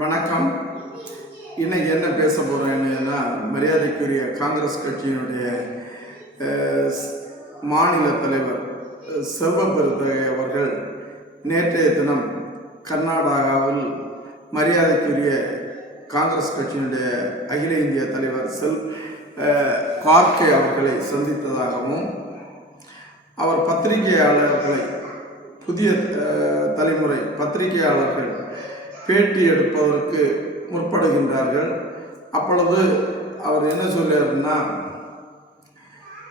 வணக்கம். இன்னைக்கு என்ன பேச போகிறேன்னா, மரியாதைக்குரிய காங்கிரஸ் கட்சியினுடைய மாநில தலைவர் செல்வபெருந்தகை அவர்கள் நேற்றைய தினம் கர்நாடகாவில் மரியாதைக்குரிய காங்கிரஸ் கட்சியினுடைய அகில இந்திய தலைவர் கார்கே அவர்களை சந்தித்ததாகவும், அவர் பத்திரிகையாளர்களை புதிய தலைமுறை பத்திரிகையாளர்கள் பேட்டி எடுப்பதற்கு முற்படுகின்றார்கள். அப்பொழுது அவர் என்ன சொல்லியாருன்னா,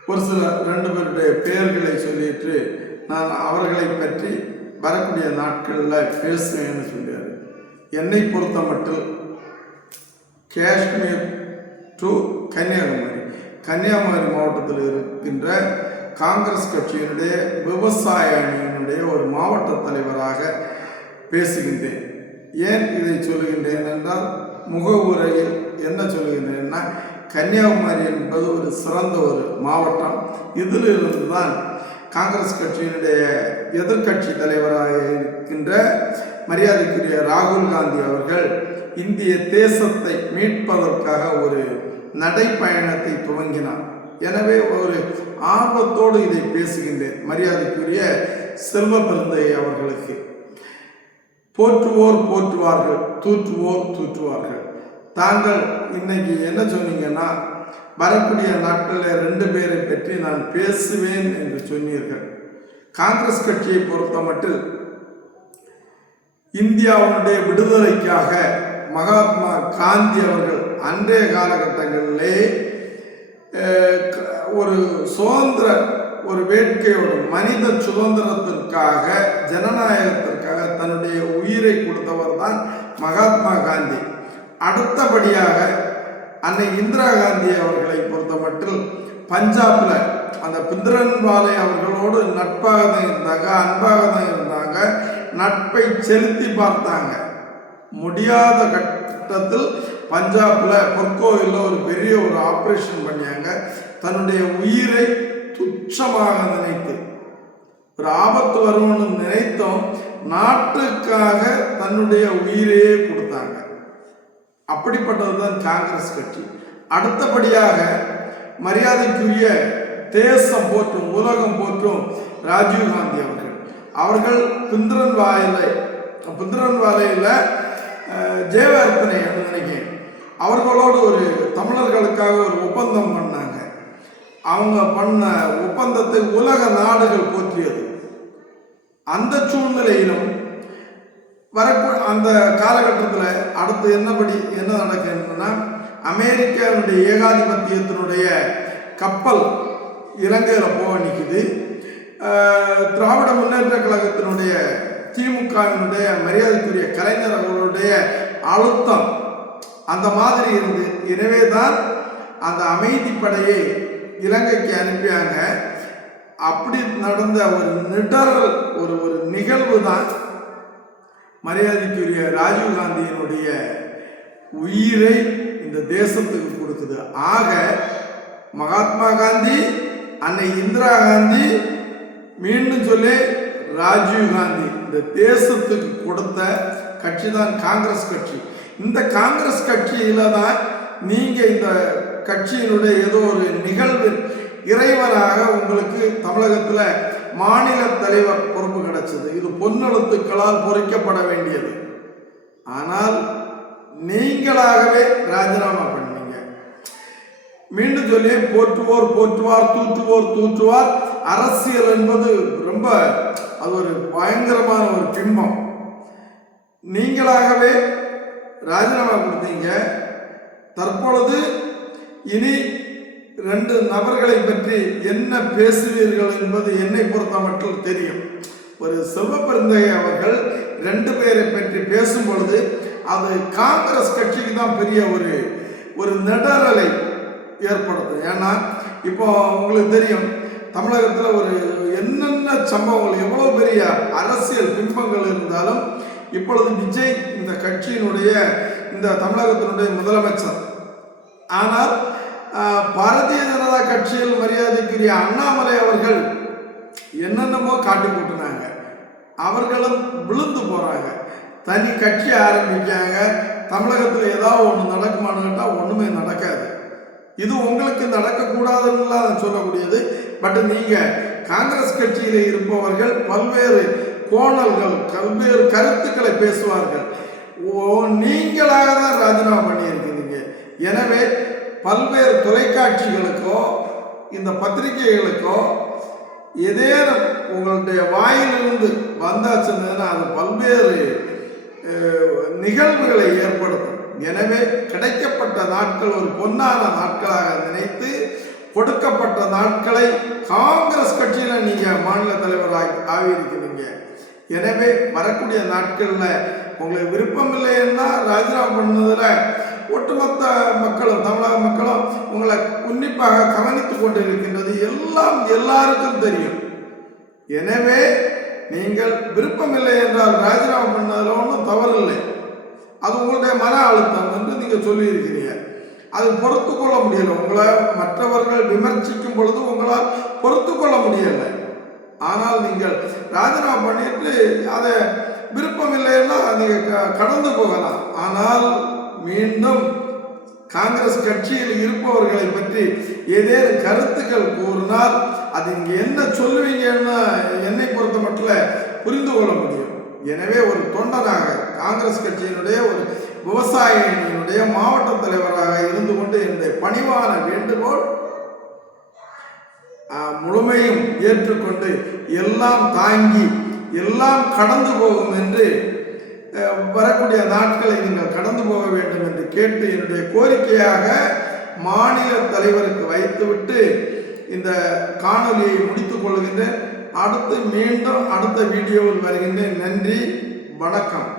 ஒரு சில 2 பேருடைய பெயர்களை சொல்லிட்டு நான் அவர்களை பற்றி வரக்கூடிய நாட்களில் பேசுவேன்னு சொல்லியார். என்னை பொறுத்த மட்டும் காஷ்மீர் டு கன்னியாகுமரி மாவட்டத்தில் இருக்கின்ற காங்கிரஸ் கட்சியினுடைய விவசாய அணியினுடைய ஒரு மாவட்ட தலைவராக பேசுகின்றேன். ஏன் இதை சொல்லுகின்றேன் என்றால், முகவுரையில் என்ன சொல்லுகின்றேன்னா, கன்னியாகுமரி என்பது ஒரு சிறந்த ஒரு மாவட்டம். இதிலிருந்து தான் காங்கிரஸ் கட்சியினுடைய எதிர்கட்சி தலைவராக இருக்கின்ற மரியாதைக்குரிய ராகுல் காந்தி அவர்கள் இந்திய தேசத்தை மீட்பதற்காக ஒரு நடைப்பயணத்தை துவங்கினார். எனவே ஒரு ஆர்வத்தோடு இதை பேசுகின்றேன். மரியாதைக்குரிய செல்வபெருந்தகை அவர்களுக்கு போற்றுவோர் போற்றுவார்கள், தூற்றுவோர் தூற்றுவார்கள். தாங்கள் இன்னைக்கு என்ன சொன்னீங்கன்னா, வரக்கூடிய நாட்களில் 2 பேரை பற்றி நான் பேசுவேன் என்று சொன்னீர்கள். காங்கிரஸ் கட்சியை பொறுத்த மட்டும் இந்தியாவுடைய விடுதலைக்காக மகாத்மா காந்தி அவர்கள் அன்றைய காலகட்டங்களிலே ஒரு சுதந்திர ஒரு வேட்கையோடு மனித சுதந்திரத்திற்காக ஜனநாயகத்திற்காக தன்னுடைய உயிரை கொடுத்தவர் தான் மகாத்மா காந்தி. அடுத்தபடியாக அன்னை இந்திரா காந்தி அவர்களை பொறுத்த மட்டும் பஞ்சாபில் அந்த பிந்திரன்வாலை அவர்களோடு நட்பாக தான் இருந்தாங்க, அன்பாக தான் இருந்தாங்க, நட்பை செலுத்தி பார்த்தாங்க. முடியாத கட்டத்தில் பஞ்சாபில் பொற்கோவிலில் ஒரு பெரிய ஒரு ஆப்ரேஷன் பண்ணியாங்க. தன்னுடைய உயிரை துச்சமாக நினைத்து, ஒரு ஆபத்து வரும்னு நினைத்தோம், நாட்டுக்காக தன்னுடைய உயிரையே கொடுத்தாங்க. அப்படிப்பட்டது தான் காங்கிரஸ் கட்சி. அடுத்தபடியாக மரியாதைக்குரிய தேசம் போற்றும் உலகம் போற்றும் ராஜீவ்காந்தி அவர்கள் பிந்திரன்வாலையில் ஜெயவர்த்தனை நினைக்கிறேன் அவர்களோடு ஒரு தமிழர்களுக்காக ஒரு ஒப்பந்தம் பண்ணாங்க. அவங்க பண்ண ஒப்பந்தத்தை உலக நாடுகள் போற்றியது. அந்த சூழ்நிலையிலும் அந்த காலகட்டத்தில் அடுத்து என்ன நடக்குதுன்னா, அமெரிக்காவுடைய ஏகாதிபத்தியத்தினுடைய கப்பல் இலங்கையில் போக நிற்குது. திராவிட முன்னேற்ற கழகத்தினுடைய திமுகவினுடைய மரியாதைக்குரிய கலைஞர் அவர்களுடைய அழுத்தம் அந்த மாதிரி இருந்து, எனவே தான் அந்த அமைதிப்படையை இலங்கைக்கு அனுப்பியாங்க. அப்படி நடந்த ஒரு நிடரல் ஒரு நிகழ்வு தான் மரியாதைக்குரிய ராஜீவ்காந்தியினுடைய உயிரை இந்த தேசத்துக்கு கொடுக்குது. ஆக மகாத்மா காந்தி, அன்னை இந்திரா காந்தி, மீண்டும் சொல்லி ராஜீவ்காந்தி இந்த தேசத்துக்கு கொடுத்த கட்சி தான் காங்கிரஸ் கட்சி. இந்த காங்கிரஸ் கட்சியில தான் நீங்க இந்த கட்சியினுடைய ஏதோ ஒரு நிகழ்வில் இறைவனாக உங்களுக்கு தமிழகத்தில் மாநில தலைவர் பொறுப்பு கிடைச்சது. இது பொன்னெழுத்துக்களால் பொறிக்கப்பட வேண்டியது. ஆனால் நீங்களாகவே ராஜினாமா பண்ணீங்க. மீண்டும் சொல்லி போற்றுவோர் போற்றுவார், தூற்றுவோர் தூற்றுவார். அரசியல் என்பது ரொம்ப அது ஒரு பயங்கரமான ஒரு பிம்பம். நீங்களாகவே ராஜினாமா கொடுத்தீங்க. தற்பொழுது இனி 2 நபர்களை பற்றி என்ன பேசுவீர்கள் என்பது என்னை பொறுத்த மட்டும் தெரியும். ஒரு செல்வபெருந்தகை அவர்கள் 2 பேரை பற்றி பேசும் பொழுது அது காங்கிரஸ் கட்சிக்கு தான் பெரிய ஒரு நெடரலை ஏற்படுத்தும். ஏன்னா இப்போ உங்களுக்கு தெரியும், தமிழகத்தில் ஒரு என்னென்ன சம்பவங்கள், எவ்வளோ பெரிய அரசியல் பிம்பங்கள் இருந்தாலும் இப்பொழுது விஜய் இந்த கட்சியினுடைய இந்த தமிழகத்தினுடைய முதலமைச்சர். ஆனால் பாரதிய ஜனதா கட்சியில் மரியாதைக்குரிய அண்ணாமலை அவர்கள் என்னென்னமோ காட்டி போட்டுனாங்க. அவர்களும் விழுந்து போறாங்க. தனி கட்சி ஆரம்பிக்காங்க. தமிழகத்தில் ஏதாவது ஒன்று நடக்குமான்னு கேட்டால் ஒன்றுமே நடக்காது. இது உங்களுக்கு நடக்கக்கூடாதுன்னு நான் சொல்லக்கூடியது. பட் நீங்கள் காங்கிரஸ் கட்சியில் இருப்பவர்கள் பல்வேறு கோணல்கள், பல்வேறு கருத்துக்களை பேசுவார்கள். நீங்களாக தான் ராஜினாமா பண்ணியிருக்கிறீங்க. எனவே பல்வேறு தொலைக்காட்சிகளுக்கோ இந்த பத்திரிகைகளுக்கோ ஏதேனும் உங்களுடைய வாயிலிருந்து வந்தாச்சுன்னா அது பல்வேறு நிகழ்வுகளை ஏற்படுத்தும். எனவே கிடைக்கப்பட்ட நாட்கள் ஒரு பொன்னான நாட்களாக நினைத்து கொடுக்கப்பட்ட நாட்களை காங்கிரஸ் கட்சியில நீங்க மாநில தலைவர் ஆகியிருக்கிறீங்க. எனவே வரக்கூடிய நாட்களில் உங்களுக்கு விருப்பம் இல்லைன்னா ராஜினாமா பண்ணதுல ஒட்டுமொத்த மக்களும் தமிழக மக்களும் உங்களை உன்னிப்பாக கவனித்துக் கொண்டிருக்கின்றது எல்லாம் எல்லாருக்கும் தெரியும். எனவே நீங்கள் விருப்பம் இல்லை என்றால் ராஜினாமா பண்ணதில் ஒன்றும் தவறு இல்லை. அது உங்களுடைய மன அழுத்தம் என்று நீங்கள் சொல்லியிருக்கிறீங்க. அது பொறுத்து கொள்ள முடியலை. உங்களை மற்றவர்கள் விமர்சிக்கும் பொழுது உங்களால் பொறுத்து கொள்ள முடியலை. ஆனால் நீங்கள் ராஜினாமா பண்ணிட்டு அதை விருப்பம் இல்லைன்னா நீங்கள் கடந்து போகலாம். ஆனால் மீண்டும் காங்கிரஸ் கட்சியில் இருப்பவர்களை பற்றி ஏதேனும் கருத்துக்கள் கூறினால் அது இங்கே என்ன சொல்லுவீங்கன்னு என்னை பொறுத்த மட்டும் புரிந்து கொள்ள முடியும். எனவே ஒரு தொண்டனாக காங்கிரஸ் கட்சியினுடைய ஒரு விவசாய அணியினுடைய மாவட்ட தலைவராக இருந்து கொண்டு என்னுடைய பணிவான வேண்டுகோள் முழுமையும் ஏற்றுக்கொண்டு எல்லாம் தாங்கி எல்லாம் கடந்து போகும் என்று வரக்கூடிய நாட்களை நீங்கள் கடந்து போக வேண்டும் என்று கேட்டு என்னுடைய கோரிக்கையாக மாநில தலைவருக்கு வைத்துவிட்டு இந்த காணொலியை முடித்துக் கொள்கின்றேன். அடுத்து மீண்டும் அடுத்த வீடியோவில் வருகின்றேன். நன்றி, வணக்கம்.